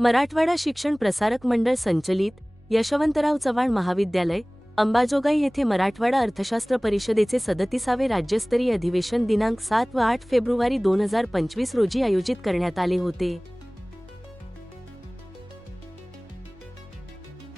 मराठवाडा शिक्षण प्रसारक मंडळ संचलित यशवंतराव चव्हाण महाविद्यालय अंबाजोगाई येथे मराठवाडा अर्थशास्त्र परिषदेचे 37वे राज्यस्तरीय अधिवेशन दिनांक 7 व 8 फेब्रुवारी 2025 रोजी आयोजित करण्यात आले होते।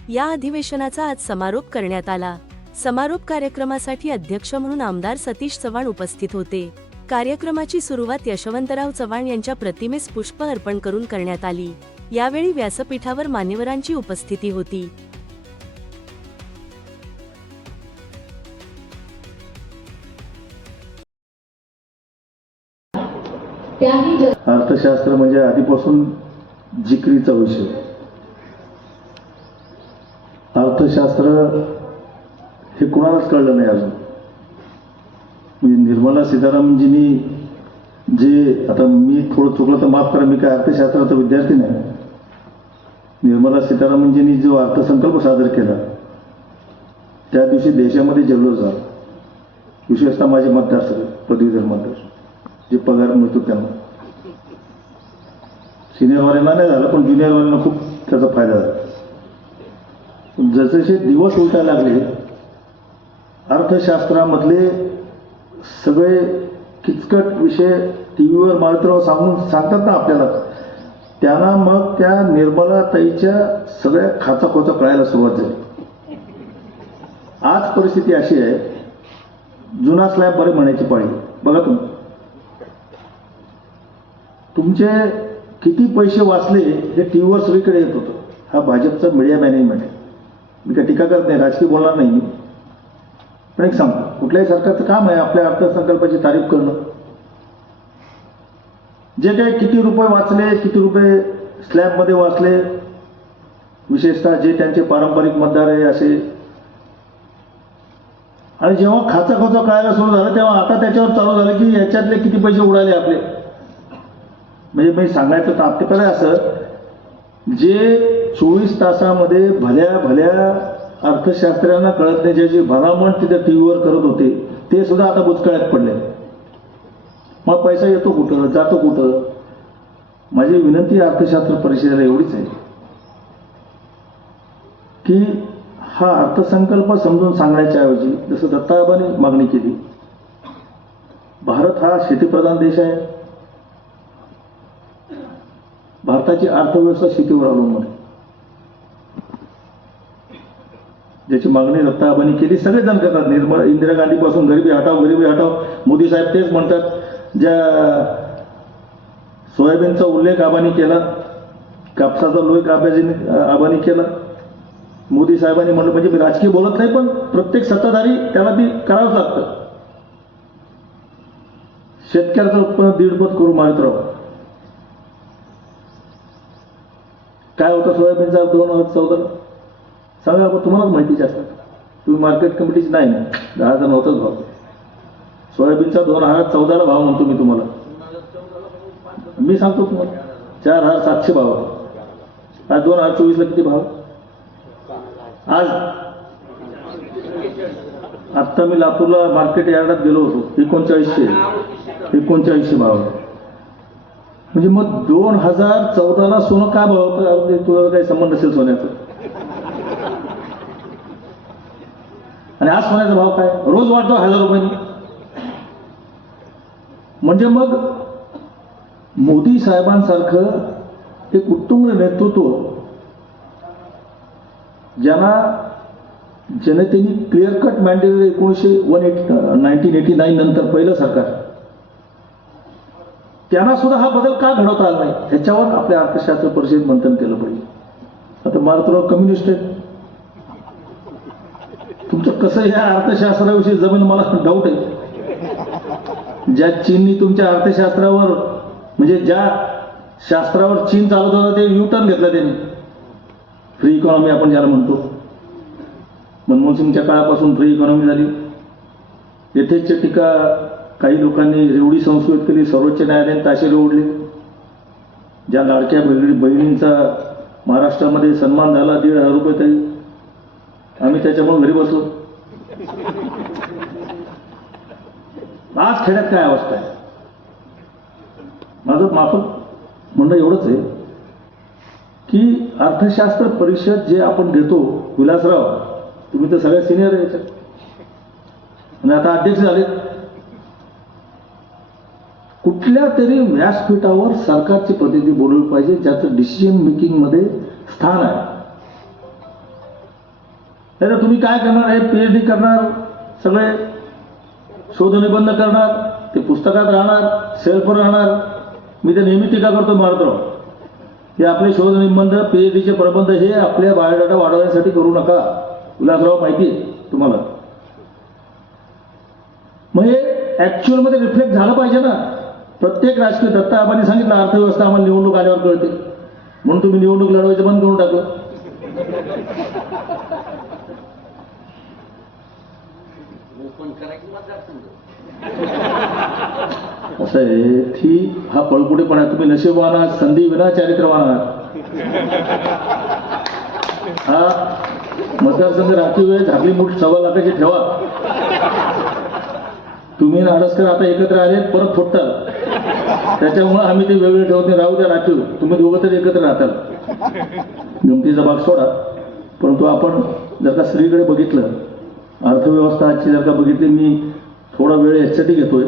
या अधिवेशनाचा आज समारोप करण्यात आला। समारोप कार्यक्रमासाठी अध्यक्ष म्हणून आमदार सतीश चव्हाण उपस्थित होते। कार्यक्रमाची सुरुवात यशवंतराव चव्हाण यांच्या प्रतिमेस पुष्प अर्पण करून करण्यात आली। यावेळी व्यासपीठावर मान्यवरांची उपस्थिती होती। अर्थशास्त्र म्हणजे आधीपासून जिक्रीचा विषय। अर्थशास्त्र हे कोणालाच कळलं नाही अजून। म्हणजे निर्मला सीतारामनजींनी जे, आता मी थोडं चुकलं तर माफ करा, मी काय अर्थशास्त्राचा विद्यार्थी नाही। निर्मला सीतारामनजींनी जो अर्थसंकल्प सादर केला त्या दिवशी देशामध्ये जल्लोष झाला, विशेषतः माझे मतदारसंघ पदवीधर मतदार जे पगार मिळतो त्यांना। सिनियरवाल्यांना नाही झालं पण ज्युनियरवाल्यांना खूप त्याचा फायदा झाला। जसजसे दिवस उलटायला लागले, अर्थशास्त्रामधले सगळे किचकट विषय टीव्हीवर मात्र सांगतात ना आपल्याला, त्यांना मग त्या निर्मलाताईच्या सगळ्या खाचाखोचा कळायला सुरुवात झाली। आज परिस्थिती अशी आहे, जुना स्लॅब बरे म्हणायची पाळी। बघा तुमचे किती पैसे वाचले हे टीव्हीवर सगळीकडे येत होतं। हा भाजपचा मीडिया मॅनेजमेंट आहे। मी काय टीका करत नाही, राजकीय बोलणार नाही मी, पण एक सांगतो, कुठल्याही सरकारचं काम आहे आपल्या अर्थसंकल्पाची तारीफ करणं। जे काही किती रुपये वाचले, किती रुपये स्लॅबमध्ये वाचले, विशेषतः जे त्यांचे पारंपरिक मतदार आहे असे, आणि जेव्हा खाचाखोचा कळायला सुरू झालं तेव्हा आता त्याच्यावर चालू झालं की याच्यातले किती पैसे उडाले आपले। म्हणजे मी सांगायचं तात्पर्य असं, जे 24 तासामध्ये भल्या भल्या अर्थशास्त्र्यांना कळत नाही, ज्याची भलामण तिथे टीव्हीवर करत होते, ते सुद्धा आता बुचकळ्यात पडले। मग पैसा येतो कुठं, जातो कुठं? माझी विनंती अर्थशास्त्र परिषदेला एवढीच आहे की हा अर्थसंकल्प समजून सांगण्याच्या ऐवजी, जसं दत्ताबाईंनी मागणी केली, भारत हा शेतीप्रधान देश आहे, भारताची अर्थव्यवस्था शेतीवर अवलंबून आहे, ज्याची मागणी दत्ताबाईंनी केली सगळेजण करतात। इंदिरा गांधीपासून गरिबी हटाव, मोदी साहेब तेच म्हणतात। ज्या सोयाबीनचा उल्लेख आबांनी केला, कापसाचा उल्लेख आबांनी केला, मोदी साहेबांनी म्हणलं, म्हणजे मी राजकीय बोलत नाही पण प्रत्येक सत्ताधारी त्याला ती करावंच लागतं। शेतकऱ्याचं उत्पन्न 1.5 करू मारत राहू। काय होतं सोयाबीनचा 2014? सांगा, तुम्हालाच माहिती जास्त, तुम्ही मार्केट कमिटीच नाही, 10,000 नव्हताच भाव। सोयाबीनचा 2014ला भाव म्हणतो मी तुम्हाला, मी सांगतो तुम्हाला 4,700 भाव। आज 2024ला किती भाव? आज आत्ता मी लातूरला मार्केट यार्डात गेलो होतो, 3900 भाव। म्हणजे मग 2014ला सोनं काय भाव होतं? तुला काही संबंध नसेल सोन्याचा। आणि आज सोन्याचा भाव काय? रोज वाढतो 1000 रुपयांनी। म्हणजे मग मोदी साहेबांसारखं एक उत्तुंग नेतृत्व, ज्यांना जनतेने क्लिअर कट मॅन्डेट 1989 नंतर पहिलं सरकार, त्यांना सुद्धा हा बदल का घडवता आला नाही, ह्याच्यावर आपल्या अर्थशास्त्र परिषदेत मंथन केलं पाहिजे। आता महाराष्ट्र कम्युनिस्ट आहे, तुमचं कसं ह्या अर्थशास्त्राविषयी जमीन मला डाऊट आहे। ज्या चीननी तुमच्या अर्थशास्त्रावर, म्हणजे ज्या शास्त्रावर चीन चालत होता ते यू टर्न घेतला त्यांनी, फ्री इकॉनॉमी आपण ज्याला म्हणतो. मनमोहन सिंगच्या काळापासून फ्री इकॉनॉमी झाली. यथेच्छ टीका काही लोकांनी रेवडी संस्कृत केली. सर्वोच्च न्यायालयाने ताशेरे ओढले. ज्या लाडक्या बहिणींचा महाराष्ट्रामध्ये सन्मान झाला 1,500 रुपये तरी, आम्ही त्याच्यामुळे घरी बसलो. आज खेड्यात काय अवस्था आहे. माझं माफक म्हणणं एवढंच आहे की अर्थशास्त्र परिषद जे आपण घेतो, विलासराव तुम्ही तर सगळ्यात सिनियर आहे याच्यात आणि आता अध्यक्ष झाले. कुठल्या तरी व्यासपीठावर सरकारचे प्रतिनिधी बोलले पाहिजे ज्याचं डिसिजन मेकिंग मध्ये स्थान आहे. तर तुम्ही काय करणार आहे, PhD करणार, सगळे शोधनिबंध करणार, ते पुस्तकात राहणार, सेल्फवर राहणार. मी तर नेहमी टीका करतो मारतो की आपले शोधनिबंध PhDचे प्रबंध हे आपल्या बायोडाटा वाढवण्यासाठी करू नका. विलासराव माहिती आहे तुम्हाला. मग हे ऍक्च्युअल मध्ये रिफ्लेक्ट झालं पाहिजे ना. प्रत्येक राजकीय दत्ता आबांनी सांगितलं अर्थव्यवस्था आम्हाला निवडणूक आल्यावर कळते, म्हणून तुम्ही निवडणूक लढवायचं बंद करून टाकलं. असं आहे की हा पळपुटेपणा. तुम्ही नशीबवान आहात, संधी विना चारित्र्यवान आहात. हा मतदारसंघ राखीव वेळ झाकली मूठ 1.25 लाखाची ठेवा. तुम्ही नाडसकर आता एकत्र आले परत फुटतात, त्याच्यामुळे आम्ही ते वेगळे ठेवत नाही. राहू द्या राखीव, तुम्ही दोघं तरी एकत्र राहताल. गमतीचा भाग सोडा. परंतु आपण जर का स्त्रीकडे बघितलं, अर्थव्यवस्थाची जर का बघितली, मी थोडा वेळ याच्यासाठी घेतोय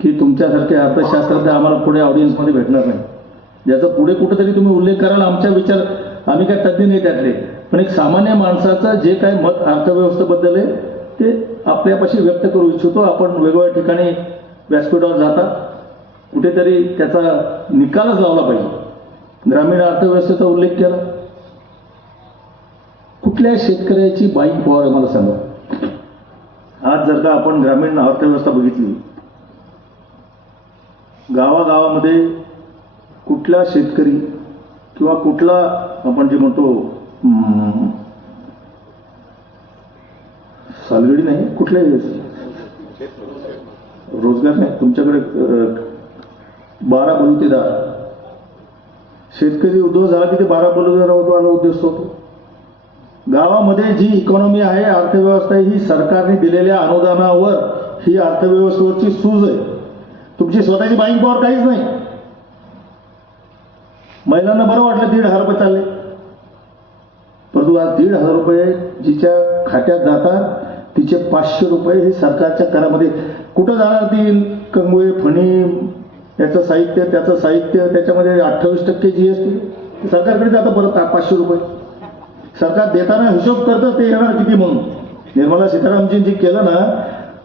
की तुमच्यासारखे अर्थशास्त्रज्ञ आम्हाला पुढे ऑडियन्समध्ये भेटणार नाही. ज्याचा पुढे कुठेतरी तुम्ही उल्लेख कराल. आमच्या विचार, आम्ही काय तज्ज्ञ नाही त्यातले, पण एक सामान्य माणसाचं जे काय मत अर्थव्यवस्थेबद्दल आहे ते आपल्यापाशी व्यक्त करू इच्छितो. आपण वेगवेगळ्या ठिकाणी व्यासपीठावर जाता, कुठेतरी त्याचा निकालच लावला पाहिजे. ग्रामीण अर्थव्यवस्थेचा उल्लेख केला. कुठल्या शेतकऱ्याची बाईंग पॉवर आहे मला सांगा. आज जर का आपण ग्रामीण अर्थव्यवस्था बघितली, गावागावामध्ये कुठला शेतकरी किंवा कुठला आपण जे म्हणतो सालगडी नाही, कुठले रोजगार नाही, तुमच्याकडे 12 बलुतेदार शेतकरी उद्योग झाला की ते 12 बलुतेदार होतो आणि उद्देश होतो. गावामध्ये जी इकॉनॉमी आहे, अर्थव्यवस्था ही सरकारने दिलेल्या अनुदानावर ही अर्थव्यवस्थेवरची सूज आहे. तुमची स्वतःची बाईंग पॉवर काहीच नाही. महिलांना बरं वाटलं 1,500 रुपये चालले, परंतु आज 1,500 रुपये जिच्या खात्यात जातात तिचे 500 रुपये हे सरकारच्या करामध्ये कुठं जाणार. ती कंगवे, फणी, याचं साहित्य, त्याचं साहित्य, त्याच्यामध्ये 28% GST सरकारकडे जातं. परत 500 रुपये सरकार देताना हिशोब करतं ते येणार किती म्हणून. निर्मला सीतारामजींनी केलं ना,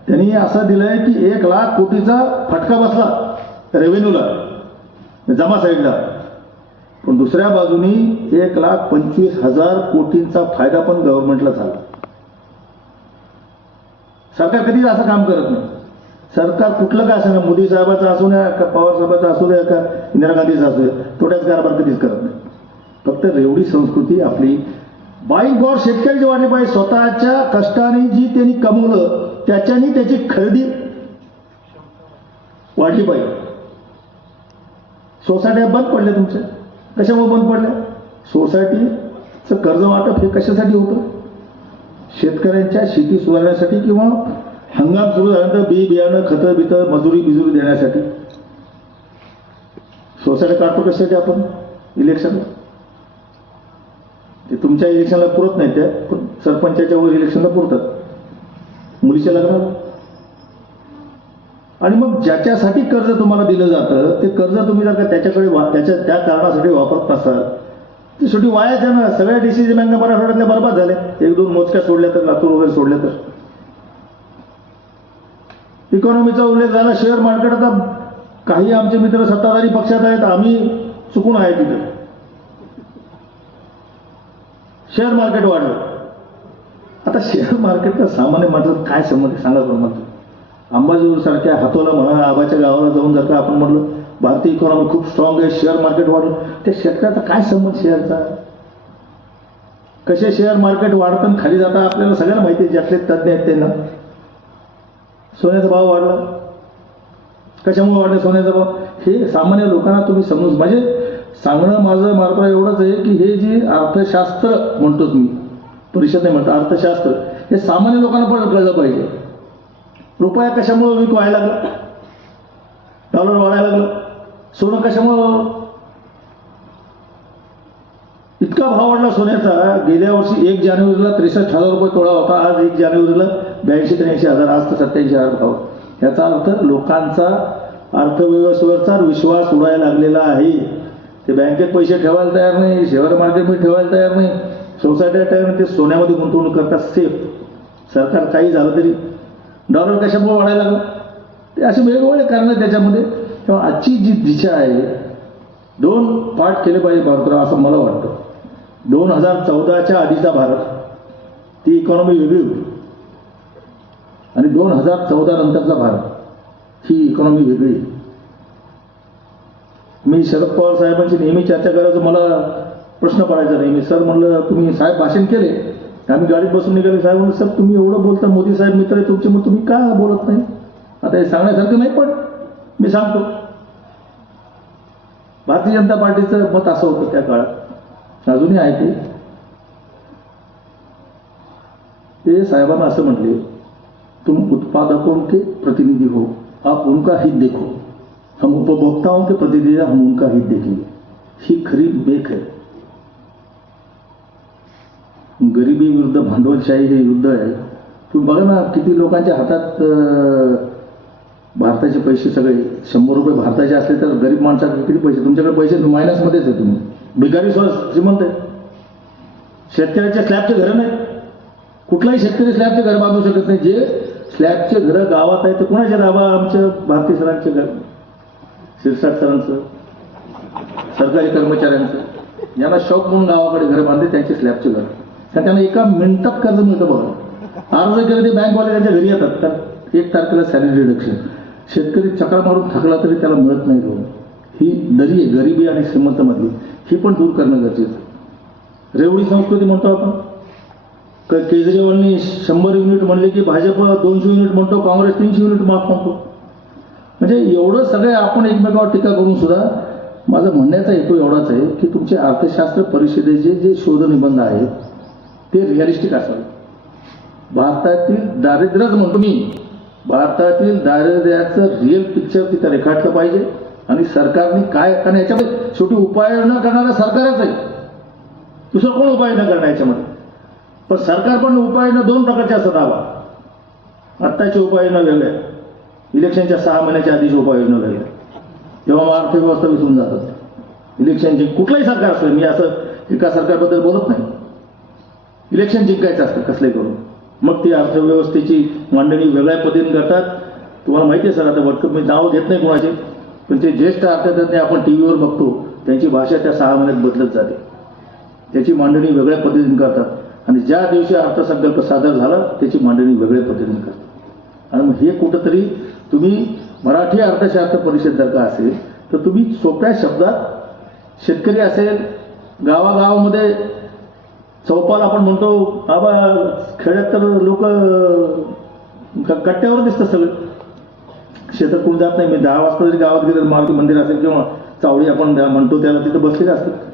त्यांनी असं दिलंय की 1 लाख कोटीचा फटका बसला रेव्हेन्यूला, जमा साईडला, पण दुसऱ्या बाजूनी 1,25,000 कोटींचा फायदा पण गव्हर्नमेंटला झाला. सरकार कधीच असं काम करत नाही. सरकार कुठलं काय असं ना, मोदी साहेबाचं असू द्या का पवार साहेबाचं असू द्या का इंदिरा गांधीचं असू द्या, तोट्याच कारभार कधीच करत नाही. फक्त रेवडी संस्कृती आपली. बाईंग पॉवर शेतकरी वाढली पाहिजे. स्वतःच्या कष्टाने जी त्यांनी कमवलं त्याच्यानी त्याची खरेदी वाढली पाहिजे. सोसायट्या बंद पडल्या तुमच्या. कशामुळे बंद पडल्या? सोसायटीचं कर्ज वाटप हे कशासाठी होतं? शेतकऱ्यांच्या शेती सुधारण्यासाठी किंवा हंगाम सुरू झाल्यानंतर बी बियाणं, खतं बितं, मजुरी बिजुरी देण्यासाठी. सोसायटी काढतो कशासाठी आपण? इलेक्शन. ते तुमच्या इलेक्शनला पुरत नाही, त्या पण सरपंचाच्या वर इलेक्शनला पुरतात, मुलीच्या लग्नाला. आणि मग ज्याच्यासाठी कर्ज तुम्हाला दिलं जातं ते कर्ज तुम्ही जर का त्याच्याकडे त्या कारणासाठी वापरत नसाल ते शेवटी वायाच आहे ना. सगळ्या डिसिजन बँका मराठवाड्यातल्या बरबाद झाल्या. 1-2 मोजक्या सोडल्या तर, लातूर वगैरे सोडल्या तर. इकॉनॉमीचा उल्लेख झाला. शेअर मार्केट, आता काही आमचे मित्र सत्ताधारी पक्षात आहेत, आम्ही चुकून आहे तिथे. शेअर मार्केट वाढलं. आता शेअर मार्केटचा सामान्य माणसाचा काय संबंध सांगा पण मला. अंबाजोगाई सारख्या हातोला म्हणा, आबाच्या गावाला जाऊन जर का आपण म्हटलं भारतीय इकॉनॉमी खूप स्ट्रॉंग आहे, शेअर मार्केट वाढलं, त्या शेतकऱ्याचा काय संबंध शेअरचा? कसे शेअर मार्केट वाढतं आणि खाली जातं आपल्याला सगळ्यांना माहिती आहे, ज्यातले तज्ज्ञ आहेत त्यांना. सोन्याचा भाव वाढला, कशामुळे वाढला सोन्याचा भाव, हे सामान्य लोकांना तुम्ही समजून, म्हणजे सांगणं माझं मात्र एवढंच आहे की हे जे अर्थशास्त्र म्हणतोच मी, परिषद नाही म्हणतो, अर्थशास्त्र हे सामान्य लोकांना पण कळलं पाहिजे. रुपया कशामुळे वीक व्हायला लागला, डॉलर वाढायला लागलं, सोनं कशामुळं इतका भाव वाढला सोन्याचा. गेल्या वर्षी 1 जानेवारीला 63,000 रुपये तोळा होता, आज 1 जानेवारीला 82-83,000, आज तर 87,000 भाव. याचा अर्थ लोकांचा अर्थव्यवस्थेवरचा विश्वास उडायला लागलेला आहे. ते बँकेत पैसे ठेवायला तयार नाही, शेअर मार्केटमध्ये ठेवायला तयार नाही, सोसायट्या तयार नाही, ते सोन्यामध्ये गुंतवणूक करतात सेफ. सरकार काही झालं तरी डॉलर कशामुळे वाढायला लागला, ते असे वेगवेगळे कारण त्याच्यामध्ये. तेव्हा आजची जी दिशा आहे, 2 पार्ट केले पाहिजे भारतराव असं मला वाटतं. 2014च्या आधीचा भारत, ती इकॉनॉमी वेगळी होती, आणि 2014 नंतरचा भारत, ही इकॉनॉमी वेगळी. मी शरद पवार साहेबांची नेहमी चर्चा करायचं, मला प्रश्न पडायचा नेहमी. सर म्हणलं, तुम्ही साहेब भाषण केले, आम्ही गाडीत बसून निघाले. साहेब म्हणलं, सर तुम्ही एवढं बोलता, मोदी साहेब मित्र आहे तुमचे, मग तुम्ही का बोलत नाही? आता हे सांगण्यासारखं नाही, पण मी सांगतो. भारतीय जनता पार्टीचं मत असं होतं त्या काळात, अजूनही आहे ते साहेबांना असं म्हटले, तुम उत्पादकों के प्रतिनिधी हो, आप उनका हित देखो, हम उपभोक्ताओं के प्रतिनिधी, हम उनका हित देखेंगे. ही खरी बेक आहे. गरिबी विरुद्ध भांडवलशाही हे युद्ध आहे. तुम्ही बघा ना, किती लोकांच्या हातात भारताचे पैसे, सगळे 100 रुपये भारताचे असले तर गरीब माणसाकडे किती पैसे, तुमच्याकडे पैसे मायनसमध्येच आहे. तुम्ही भिकारी श्रीमंत आहे. शेतकऱ्याच्या स्लॅबचे घरं नाहीत, कुठलाही शेतकरी स्लॅबचे घर बांधू शकत नाही. जे स्लॅबचे घरं गावात आहेत ते कुणाचे दाबा, आमच्या भारतीय सरांचे घर, शिरसाट सरांचं, सरकारी कर्मचाऱ्यांचं, ज्यांना शौक म्हणून गावाकडे घर बांधले त्यांचे स्लॅबचे घर, त्यांना एका मिनिटात कर्ज मिळतं. बघा, अर्ज केलं ते बँकवाले त्यांच्या घरी येतात, तर 1 तारखेला सॅलरी डिडक्शन. शेतकरी चक्रा मारून थकला तरी त्याला मिळत नाही लोन. ही दरी आहे गरिबी आणि श्रीमंतमधली, ही पण दूर करणं गरजेचं. रेवडी संस्कृती म्हणतो आपण. केजरीवालनी 100 युनिट म्हणले की भाजप 200 युनिट म्हणतो, काँग्रेस 300 युनिट माफ म्हणतो. म्हणजे एवढं सगळे आपण एकमेकावर टीका करून सुद्धा माझा म्हणण्याचा हेतू एवढाच आहे की तुमचे अर्थशास्त्र परिषदेचे जे शोधनिबंध आहेत ते रिअलिस्टिक असावे. भारतातील दारिद्र्यच म्हणतो मी, भारतातील दारिद्र्याचं रिअल पिक्चर तिथं रेखाटलं पाहिजे. आणि सरकारने काय, कारण याच्यामध्ये शेवटी उपाययोजना करणारं सरकारच आहे, दुसरं कोण उपाययोजना करणार याच्यामध्ये. पण सरकार पण उपाययोजना 2 प्रकारच्या असतात. आत्ताची उपाययोजना वेगळ्या, इलेक्शनच्या 6 महिन्याच्या आधीची उपाययोजना वेगळ्या, तेव्हा मग अर्थव्यवस्था विसरून जातात. इलेक्शनचे कुठलंही सरकार असलं, मी असं एका सरकारबद्दल बोलत नाही, इलेक्शन जिंकायचं असतं कसलंही करून, मग ती अर्थव्यवस्थेची मांडणी वेगळ्या पद्धतीने करतात. तुम्हाला माहिती आहे सर, आता वर्कअप मी नाव घेत नाही कोणाचे, पण ते ज्येष्ठ अर्थतज्ञ आपण टीव्हीवर बघतो, त्यांची भाषा त्या 6 महिन्यात बदलत जाते, त्याची मांडणी वेगळ्या पद्धतीने करतात. आणि ज्या दिवशी अर्थसंकल्प सादर झाला त्याची मांडणी वेगळ्या पद्धतीने करतात. आणि मग हे कुठंतरी तुम्ही मराठी अर्थशास्त्र परिषद जर का असेल तर तुम्ही सोप्या शब्दात, शेतकरी असेल, गावागावामध्ये चौपाल आपण म्हणतो, बाबा खेड्यात तर लोक कट्ट्यावर दिसतं सगळं, शेतात कोण जात नाही. मी 10 वाजता जरी गावात गेलं, मारुती मंदिर असेल किंवा चावडी आपण म्हणतो त्याला, तिथं बसलेले असतात.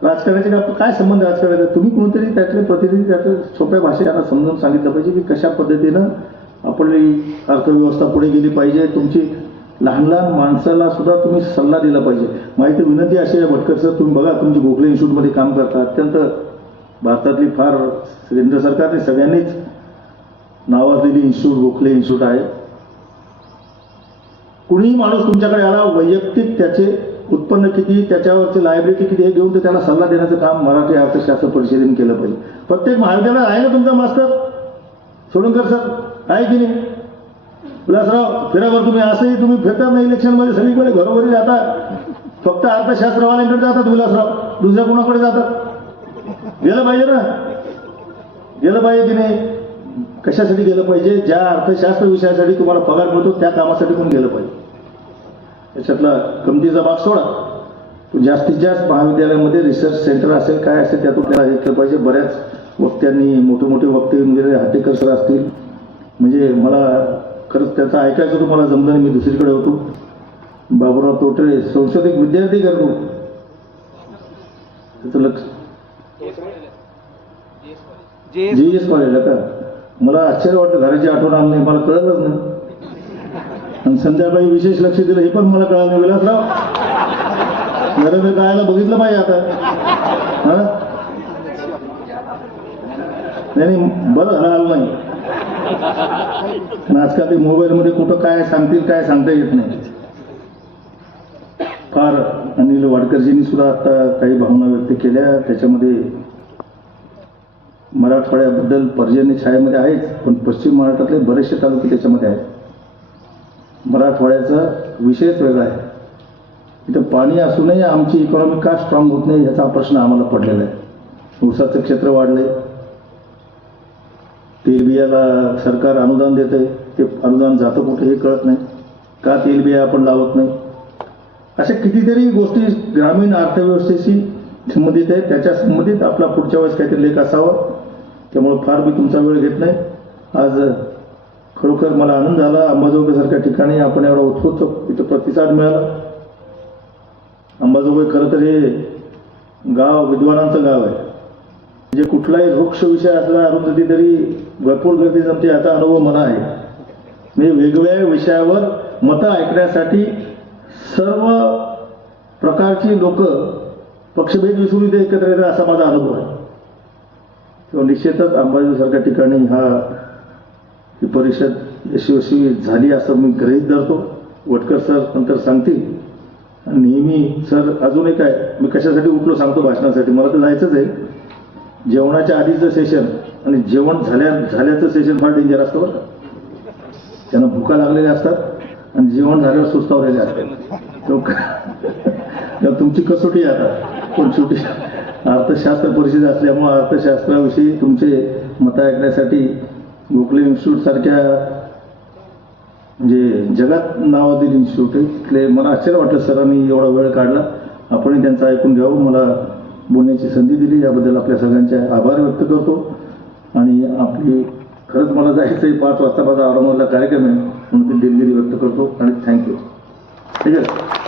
राजकारणाचे काय संबंध राजकारणाचा? तुम्ही कोणतरी त्यातले प्रतिनिधी त्यातल्या सोप्या भाषेत त्यांना समजून सांगितलं पाहिजे की कशा पद्धतीनं आपली अर्थव्यवस्था पुढे गेली पाहिजे. तुमची लहान लहान माणसाला सुद्धा तुम्ही सल्ला दिला पाहिजे. माहिती विनंती अशी आहे भटकर सर, तुम्ही बघा तुमची गोखले इन्स्टिट्यूटमध्ये काम करता, अत्यंत भारतातली फार केंद्र सरकारने सगळ्यांनीच नावाजलेली इन्स्टिट्यूट गोखले इन्स्टिट्यूट आहे. कुणीही माणूस तुमच्याकडे आला, वैयक्तिक त्याचे उत्पन्न किती, त्याच्यावरची लायबिलिटी किती हे घेऊन तर त्याला सल्ला देण्याचं काम मराठी अर्थशास्त्र परिषदेने केलं पाहिजे. प्रत्येक महाविद्यालयात आहे ना तुमचा मास्तर सोळंकर सर, आहे की नाही? विलासराव फिरावर तुम्ही असंही तुम्ही फिरता नाही इलेक्शनमध्ये, सगळीकडे घरोघरी जाता, फक्त अर्थशास्त्रवाल्यांकडे जातात विलासराव, दुसऱ्या कोणाकडे जातात? गेलं पाहिजे ना, गेलं पाहिजे की नाही? कशासाठी गेलं पाहिजे? ज्या अर्थशास्त्र विषयासाठी तुम्हाला पगार मिळतो त्या कामासाठी पण गेलं पाहिजे. त्याच्यातला किमतीचा भाग सोडा. जास्तीत जास्त महाविद्यालयामध्ये रिसर्च सेंटर असेल काय असेल त्यातून त्याला हे केलं पाहिजे. बऱ्याच वक्त्यांनी मोठे मोठे वक्ते म्हणजे हातेकर सर असतील, म्हणजे मला खरंच त्याचं ऐकायचं होतं, मला जमलं नाही, मी दुसरीकडे होतो. बाबुराव तोटरे संशोधक विद्यार्थी करतो त्याचं लक्ष JS कॉलेजला का. मला आश्चर्य वाटतं, घराची आठवण आली नाही, मला कळलंच नाही. आणि संध्याकाळी विशेष लक्ष दिलं हे पण मला कळलं नाही. विलासराव नरेंद्र काळाला बघितलं पाहिजे आता. हा नाही बरं झालं आलं नाही. आणि आजकाल ते मोबाईलमध्ये कुठं काय सांगतील काय सांगता येत नाही. फार अनिल वाडकरजींनी सुद्धा आता काही भावना व्यक्त केल्या. त्याच्यामध्ये मराठवाड्याबद्दल पर्जन्य छायेमध्ये आहेच, पण पश्चिम महाराष्ट्रातले बरेचसे तालुके त्याच्यामध्ये आहेत. मराठवाड्याचा विषयच वेगळा आहे. इथं पाणी असूनही आमची इकॉनॉमी का स्ट्रॉंग होत नाही ह्याचा प्रश्न आम्हाला पडलेला आहे. ऊसाचं क्षेत्र वाढलंय, तेलबियाला सरकार अनुदान देतंय, ते अनुदान जातं कुठे हे कळत नाही. का तेलबिया आपण लावत नाही. अशा कितीतरी गोष्टी ग्रामीण अर्थव्यवस्थेशी संबंधित आहेत. त्याच्या संबंधित आपला पुढच्या वेळेस काहीतरी लेख असावा. त्यामुळे फार मी तुमचा वेळ घेत नाही. आज खरोखर मला आनंद झाला. अंबाजोगाईसारख्या ठिकाणी आपण एवढा उत्स्फूर्त इथं प्रतिसाद मिळाला. अंबाजोगाई खरं तर हे गाव विद्वानांचं गाव आहे. म्हणजे कुठलाही वृक्ष विषय असला अरुंधती तरी भरपूर गर्दी जमते, याचा अनुभव मला आहे. म्हणजे वेगवेगळ्या विषयावर मतं ऐकण्यासाठी सर्व प्रकारची लोक पक्षभेद विसरून इथे एकत्र येतात असा माझा अनुभव आहे. तेव्हा निश्चितच अंबाजोगाईसारख्या ठिकाणी ही परिषद यशस्वी झाली असं मी गृहीत धरतो. वटकर सर नंतर सांगतील. आणि नेहमी सर अजूनही काय मी कशासाठी उठलो सांगतो भाषणासाठी. मला तर जायचंच आहे. जेवणाच्या आधीचं सेशन आणि जेवण झाल्याचं सेशन फार डेंजर असतं बरं. त्यांना भुका लागलेल्या असतात आणि जेवण झाल्यावर सुस्तावलेले असतात. तुमची कसोटी आता पण शेवटी अर्थशास्त्र परिषद असल्यामुळे अर्थशास्त्राविषयी तुमचे मतं ऐकण्यासाठी गोखले इन्स्टिट्यूट सारख्या म्हणजे जगात नावाजलेली इन्स्टिट्यूट आहे तिथले मला आश्चर्य वाटलं सरांनी एवढा वेळ काढला. आपणही त्यांचं ऐकून घ्यावं. मला बोलण्याची संधी दिली याबद्दल आपल्या सगळ्यांचे आभार व्यक्त करतो. आणि आपली खरंच मला जायचं आहे 5 वाजता माझा औरंगाबादला कार्यक्रम आहे म्हणून ती दिलगिरी व्यक्त करतो आणि थँक्यू. ठीक आहे.